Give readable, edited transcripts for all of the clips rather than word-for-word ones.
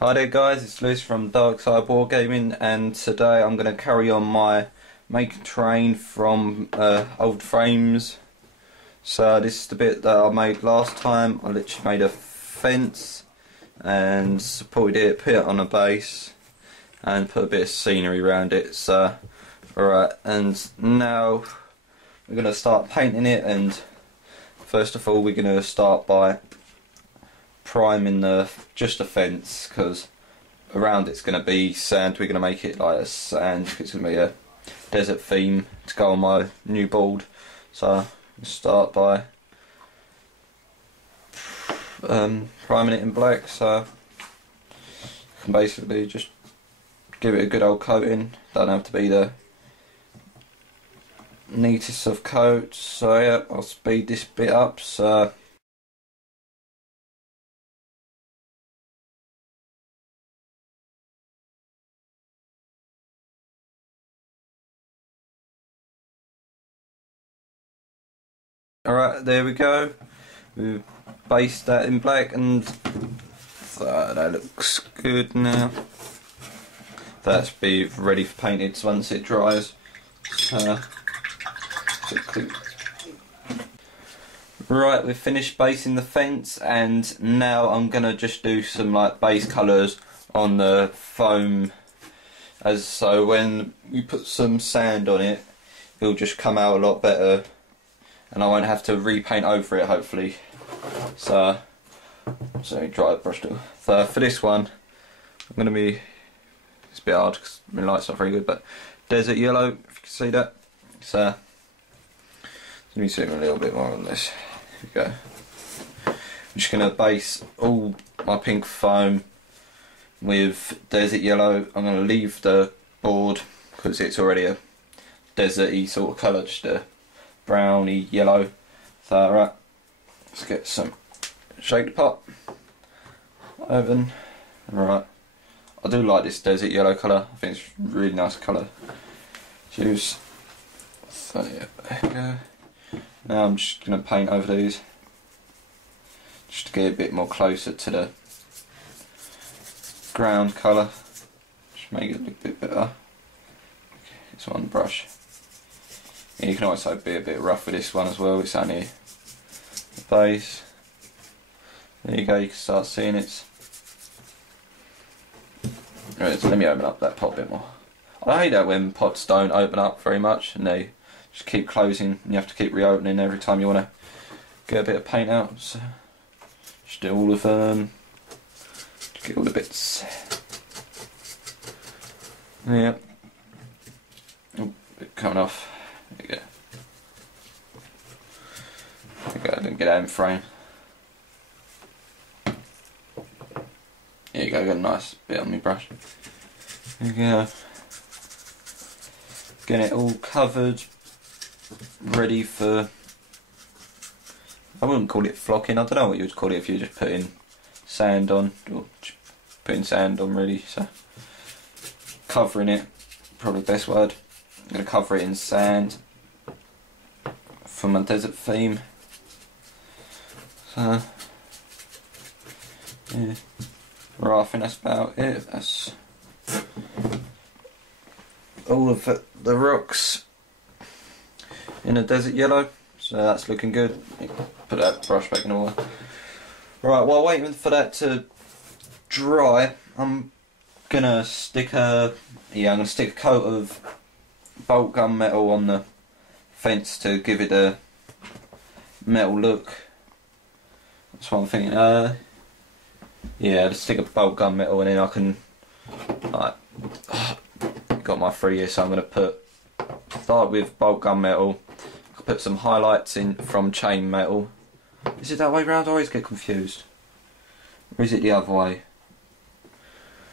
Hi there guys, it's Lewis from Dark Side Wargaming, and today I'm going to carry on my make and train from old frames. So this is the bit that I made last time. I literally made a fence and supported it, put it on a base and put a bit of scenery around it. So alright, and now we're going to start painting it, and first of all we're going to start by priming just the fence, because around it's going to be sand. We're going to make it like a sand, it's going to be a desert theme to go on my new board. So let's start by priming it in black. So you can basically just give it a good old coating. Don't have to be the neatest of coats. So yeah, I'll speed this bit up. So alright, there we go. We've based that in black, and that looks good now. That's be ready for painted once it dries. Right, we've finished basing the fence, and now I'm gonna just do some like base colours on the foam, as so when we put some sand on it, it'll just come out a lot better, and I won't have to repaint over it, hopefully. So dry the brush tool. So for this one, I'm going to be, it's a bit hard because my light's not very good, but desert yellow, if you can see that. So let me zoom a little bit more on this. Here we go. I'm just going to base all my pink foam with desert yellow. I'm going to leave the board because it's already a deserty sort of colour, just a browny yellow. So right, let's get some shake the pot, Alvin. Right, I do like this desert yellow colour. I think it's a really nice colour to use. So yeah, there we go. Now I'm just going to paint over these just to get a bit more closer to the ground colour. Just make it look a bit better. This one brush. And you can also be a bit rough with this one as well. It's only the base. There you go, you can start seeing it. Right, so let me open up that pot a bit more. I hate that when pots don't open up very much and they just keep closing and you have to keep reopening every time you want to get a bit of paint out. So just do all of them. Just get all the bits. Yeah. Oh, bit coming off. There you go. There you go, I didn't get that in frame. There you go, got a nice bit on my brush. There you go. Getting it all covered, ready for, I wouldn't call it flocking, I don't know what you would call it if you're just putting sand on, or just putting sand on really, so covering it, probably the best word. I'm going to cover it in sand for my desert theme. So yeah, right, I think that's about it. That's all of the rocks in a desert yellow, so that's looking good. Put that brush back in the water. Right, while waiting for that to dry, I'm gonna stick a coat of bolt gun metal on the fence to give it a metal look. That's what I'm thinking. Yeah, just stick a bolt gun metal, and then I can, like, got my 3 here, so I'm gonna start with bolt gun metal. I'll put some highlights in from chain metal. Is it that way round? I always get confused. Or is it the other way?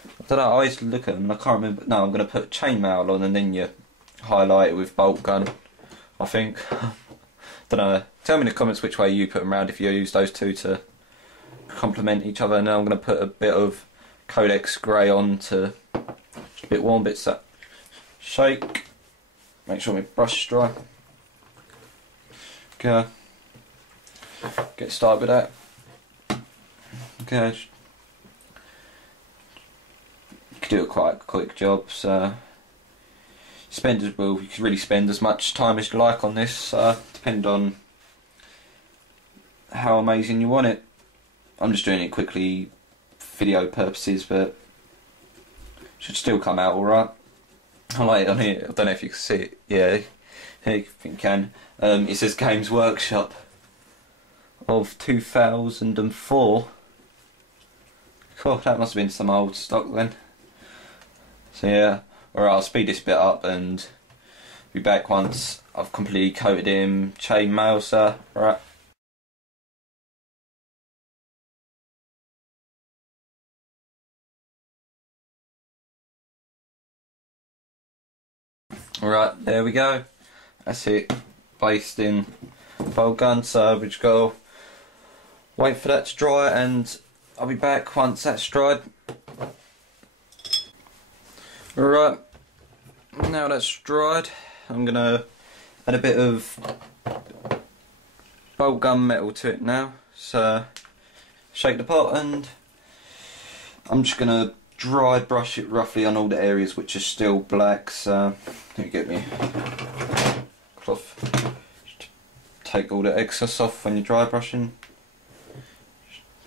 I don't know, I always look at them and I can't remember. No, I'm gonna put chain metal on and then you highlight it with bolt gun, I think. Don't know. Tell me in the comments which way you put them around, if you use those two to complement each other. And now I'm going to put a bit of Codex Grey on to just a bit warm bits that shake. Make sure my brush is dry. Okay. Get started with that. Okay. could do a quite quick job. So you could really spend as much time as you like on this, depending on how amazing you want it. I'm just doing it quickly for video purposes, but should still come out alright. I like it on here. I don't know if you can see it. Yeah, I think you can. It says Games Workshop of 2004. Cool, that must have been some old stock then. So yeah, alright, I'll speed this bit up and be back once I've completely coated him chainmail, so right. Alright, there we go. That's it. Based in bolt gun, so we just gotta wait for that to dry and I'll be back once that's dried. Alright, now that's dried, I'm gonna add a bit of bolt gun metal to it now. So shake the pot and I'm just gonna dry brush it roughly on all the areas which are still black. So let me get me cloth. Just take all the excess off when you're dry brushing.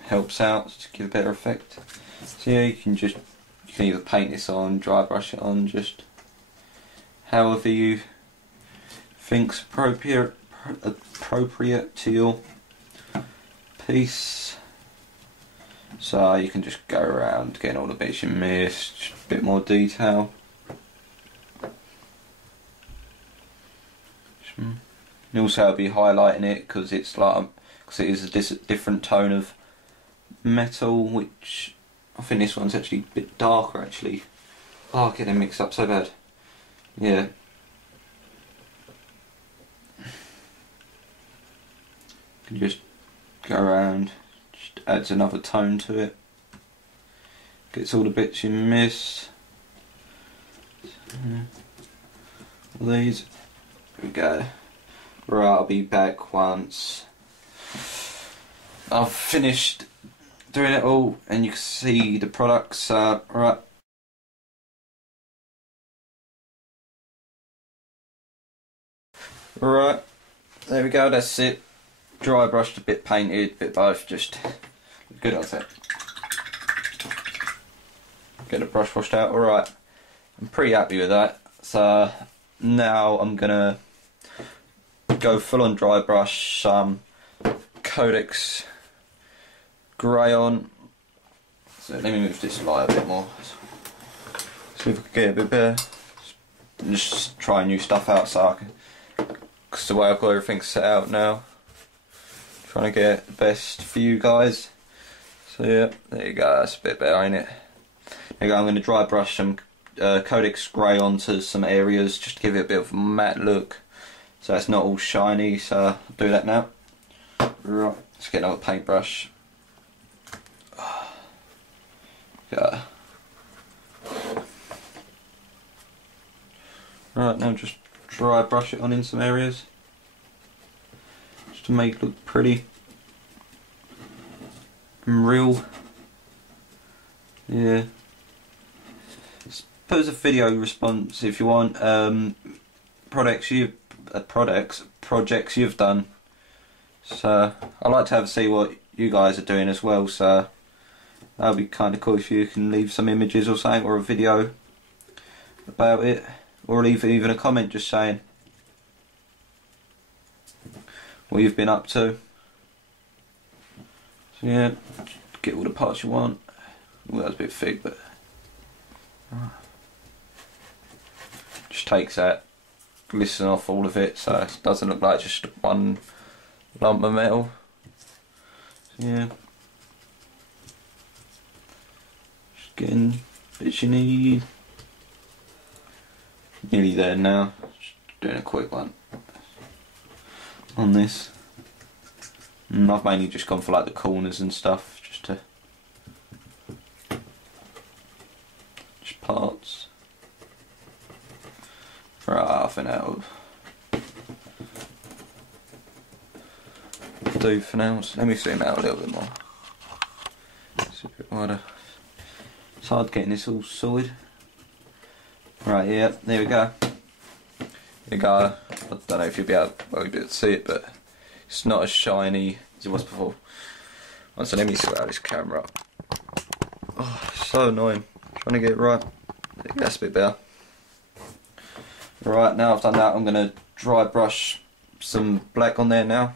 Helps out to give a better effect. So yeah, you can either paint this on, dry brush it on, just however you think's appropriate to your piece. So you can just go around getting all the bits you missed, just a bit more detail. And also I'll be highlighting it because it is a different tone of metal, which I think this one's actually a bit darker actually. Oh, I get them mixed up so bad. Yeah. You can just go around, just adds another tone to it. Gets all the bits you miss. All these. There we go. Right, I'll be back once I've finished doing it all and you can see the products. Right. Right, there we go, that's it. Dry brushed, a bit painted, a bit both, just good on it. Get the brush washed out, alright. I'm pretty happy with that. So now I'm gonna go full on dry brush some Codex grey on. So let me move this light a bit more. See if I can get a bit better. Just try new stuff out so I can, because the way I've got everything set out now, trying to get the best for you guys. So yeah, there you go, that's a bit better, ain't it? There you go, I'm going to dry brush some Codex grey onto some areas just to give it a bit of a matte look, so it's not all shiny. So I'll do that now. Right, let's get another paintbrush. Yeah. Right, now just dry brush it on in some areas just to make it look pretty and real. Yeah. Suppose a video response if you want. Projects you've done. So I like to have a see what you guys are doing as well. So that'll be kind of cool if you can leave some images or something, or a video about it, or leave even a comment just saying what you've been up to. So yeah, get all the parts you want. Well, that was a bit thick, but just takes that glisten off all of it, so it doesn't look like just one lump of metal. So yeah, just getting bits you need. Nearly there now. Just doing a quick one on this. And I've mainly just gone for like the corners and stuff, just parts. Right, I think that'll do for now. So let me zoom out a little bit more. It's a bit wider. It's hard getting this all sorted. Right, yeah, there we go. There we go. I don't know if you'll be able to see it, but it's not as shiny as it was before. So let me sort out this camera. Oh, it's so annoying. Trying to get it right. That's a bit better. Right, now I've done that, I'm going to dry brush some black on there now.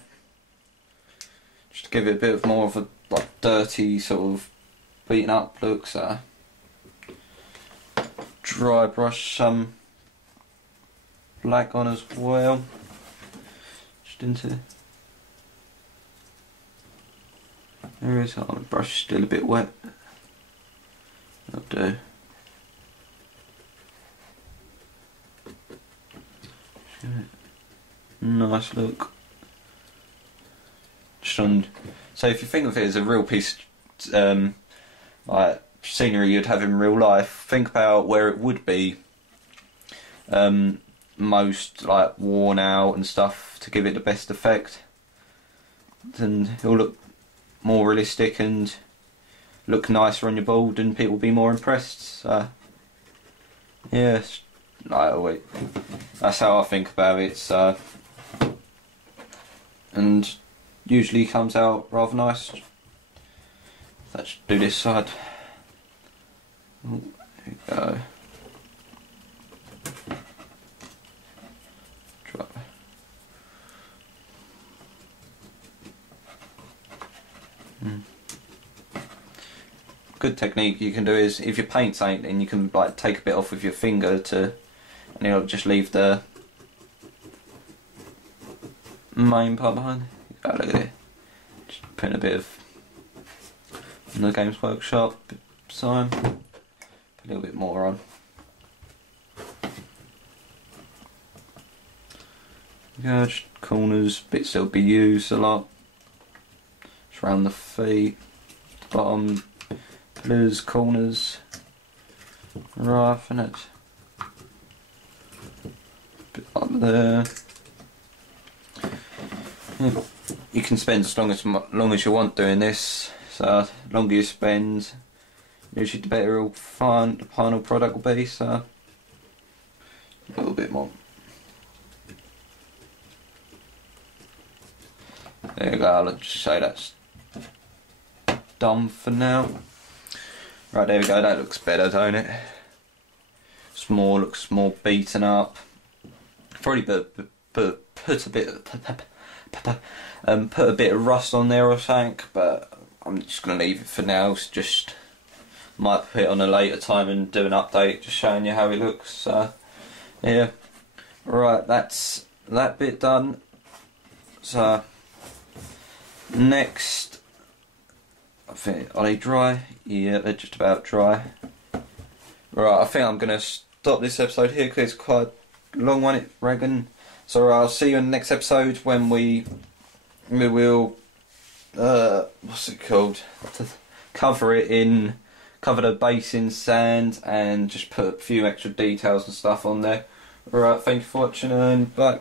Just to give it a bit of more of a like dirty sort of beaten up look. So dry brush some black on as well. Just into there is. Oh, my brush is still a bit wet. That'll do. Nice look. Just on. So if you think of it as a real piece, like scenery you'd have in real life, think about where it would be most like worn out and stuff to give it the best effect, and it'll look more realistic and look nicer on your board, and people will be more impressed. So yeah, like that's how I think about it. So and usually comes out rather nice. Let's do this side. Oh, there we go. Try. Good technique you can do is if your paint's ain't, then you can like take a bit off with your finger to, and it'll just leave the main part behind. Oh, look at it. Just putting a bit of on the Games Workshop sign. Put a little bit more on. Yeah, just corners, bits that'll be used a lot. Just around the feet, bottom, pillars, corners. Rough, innit? Bit up there. Yeah. You can spend as long as you want doing this. So the longer you spend, usually the better the final product will be. So a little bit more. There you go. I'll just say that's done for now. Right, there we go. That looks better, don't it? Looks more beaten up. Probably put a bit of rust on there or something, but I'm just gonna leave it for now. It's just might put it on a later time and do an update, just showing you how it looks. So yeah, right, that's that bit done. So next, I think, are they dry? Yeah, they're just about dry. Right, I think I'm gonna stop this episode here because it's quite a long one, I reckon. So I'll see you in the next episode when we will what's it called? Cover the base in sand and just put a few extra details and stuff on there. Alright, thank you for watching and bye.